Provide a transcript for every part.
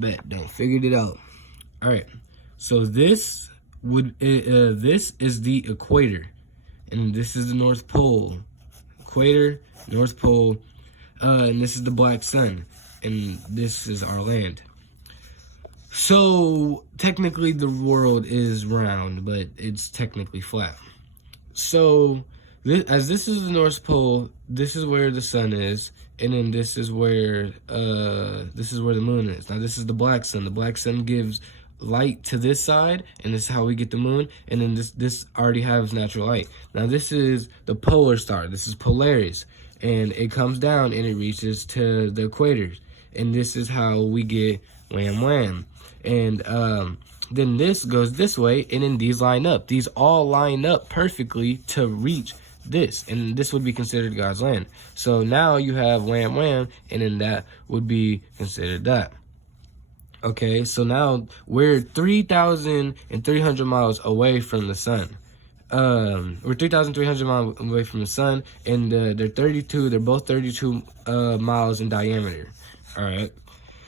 bet. Done figured it out. All right. So this is the equator, and this is the North Pole. Equator, North Pole, and this is the black sun, and this is our land. So technically the world is round, but it's technically flat. So as this is the North Pole, this is where the sun is, and then this is where the moon is. Now this is the black sun. The black sun gives light to this side, and this is how we get the moon, and then this already has natural light. Now this is the polar star. This is Polaris, and it comes down and it reaches to the equator, and this is how we get wham wham. And then this goes this way, and then these line up. These all line up perfectly to reach this, and this would be considered God's land. So now you have wham wham, and then that would be considered that. Okay, so now we're 3,300 miles away from the sun. We're 3,300 miles away from the sun, and they're both 32 miles in diameter. All right,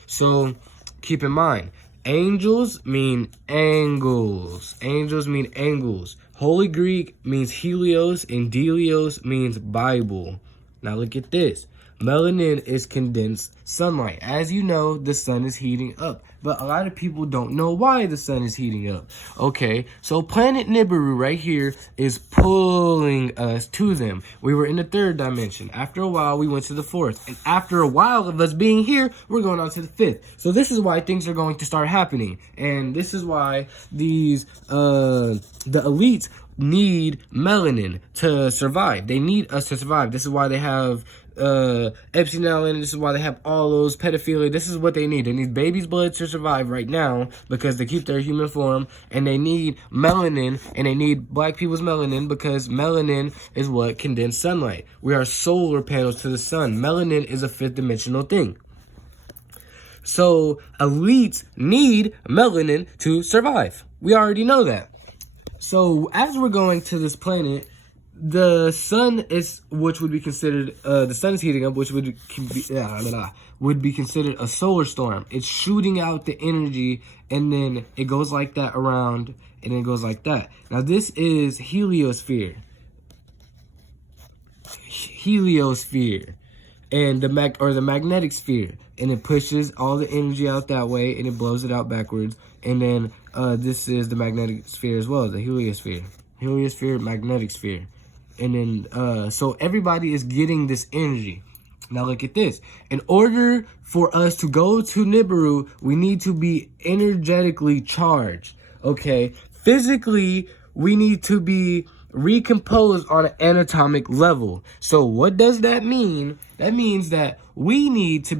so keep in mind, angels mean angles. Angels mean angles. Holy Greek means helios, and delios means Bible. Now look at this. Melanin is condensed sunlight. As you know, the sun is heating up, but a lot of people don't know why the sun is heating up. Okay, so planet Nibiru right here is pulling us to them. We were in the third dimension. After a while, we went to the fourth. And after a while of us being here, we're going on to the fifth. So this is why things are going to start happening. And this is why these, the elites need melanin to survive. They need us to survive. This is why they have Epstein Island. This is why they have all those pedophilia. This is what they need. They need babies' blood to survive right now because they keep their human form, and they need melanin, and they need black people's melanin because melanin is what condenses sunlight. We are solar panels to the sun. Melanin is a fifth dimensional thing. So elites need melanin to survive. We already know that. So as we're going to this planet, the sun is, which would be considered, the sun is heating up, which would be considered a solar storm. It's shooting out the energy, and then it goes like that around, and then it goes like that. Now this is heliosphere. Heliosphere. And the magnetic sphere, and it pushes all the energy out that way, and it blows it out backwards. And then this is the magnetic sphere as well, the heliosphere, magnetic sphere. And then so everybody is getting this energy. Now look at this. In order for us to go to Nibiru, we need to be energetically charged. Okay, physically we need to be recomposed on an anatomic level. So what does that mean? That means that we need to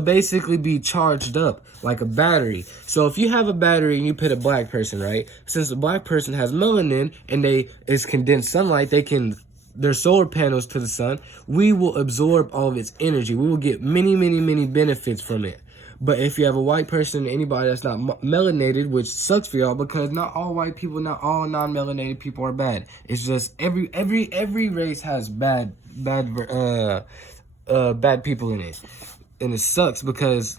basically be charged up like a battery. So if you have a battery and you put a black person, right? Since the black person has melanin and it's condensed sunlight, they're solar panels to the sun, we will absorb all of its energy. We will get many, many, many benefits from it. But if you have a white person, anybody that's not melanated, which sucks for y'all because not all white people, not all non-melanated people are bad. It's just every race has bad people in it, and it sucks because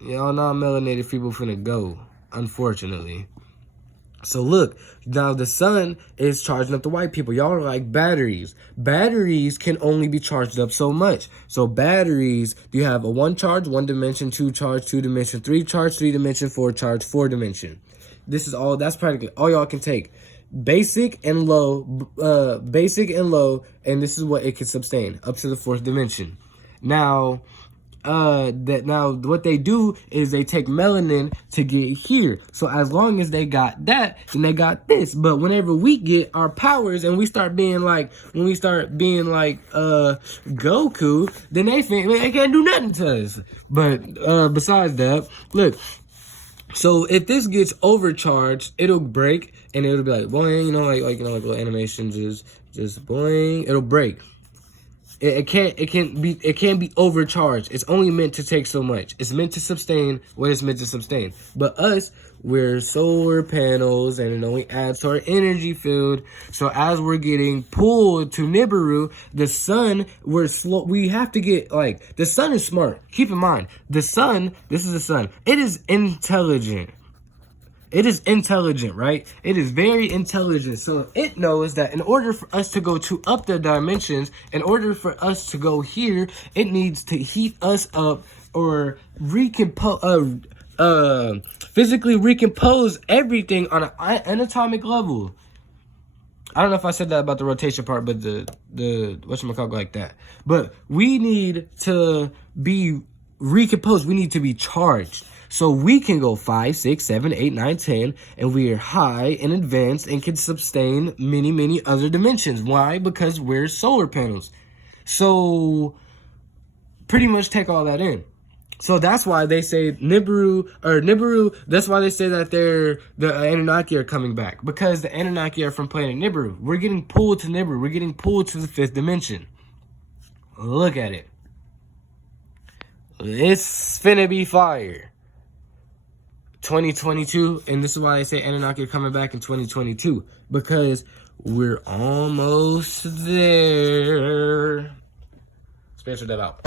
y'all non-melanated people finna go, unfortunately. So look, now the sun is charging up the white people. Y'all are like batteries. Batteries can only be charged up so much. So batteries, you have a 1 charge, 1 dimension, 2 charge, 2 dimension, 3 charge, 3 dimension, 4 charge, 4 dimension. That's practically all y'all can take. Basic and low, and this is what it can sustain up to the 4th dimension. Now, what they do is they take melanin to get here. So as long as they got that, then they got this. But whenever we get our powers and we start being like, Goku, then they think they can't do nothing to us. But besides that, look. So if this gets overcharged, it'll break and it'll be like boing, like little animations is just boing, it'll break. It can't be overcharged. It's only meant to take so much. It's meant to sustain what it's meant to sustain. But us, we're solar panels, and it only adds to our energy field. So as we're getting pulled to Nibiru, the sun, we have to get, like, the sun is smart. Keep in mind, the sun, this is the sun. It is intelligent. It is intelligent, right? It is very intelligent. So it knows that in order for us to go to up the dimensions, in order for us to go here, it needs to heat us up or physically recompose everything on an atomic level. I don't know if I said that about the rotation part, but the whatchamacallit like that. But we need to be recomposed. We need to be charged. So we can go 5, 6, 7, 8, 9, 10, and we are high and advanced and can sustain many, many other dimensions. Why? Because we're solar panels. So pretty much take all that in. So that's why they say Nibiru, that's why they say that the Anunnaki are coming back. Because the Anunnaki are from planet Nibiru. We're getting pulled to Nibiru. We're getting pulled to the 5th dimension. Look at it. It's finna be fire. 2022, and this is why they say Anunnaki are coming back in 2022, because we're almost there. Spencer that out.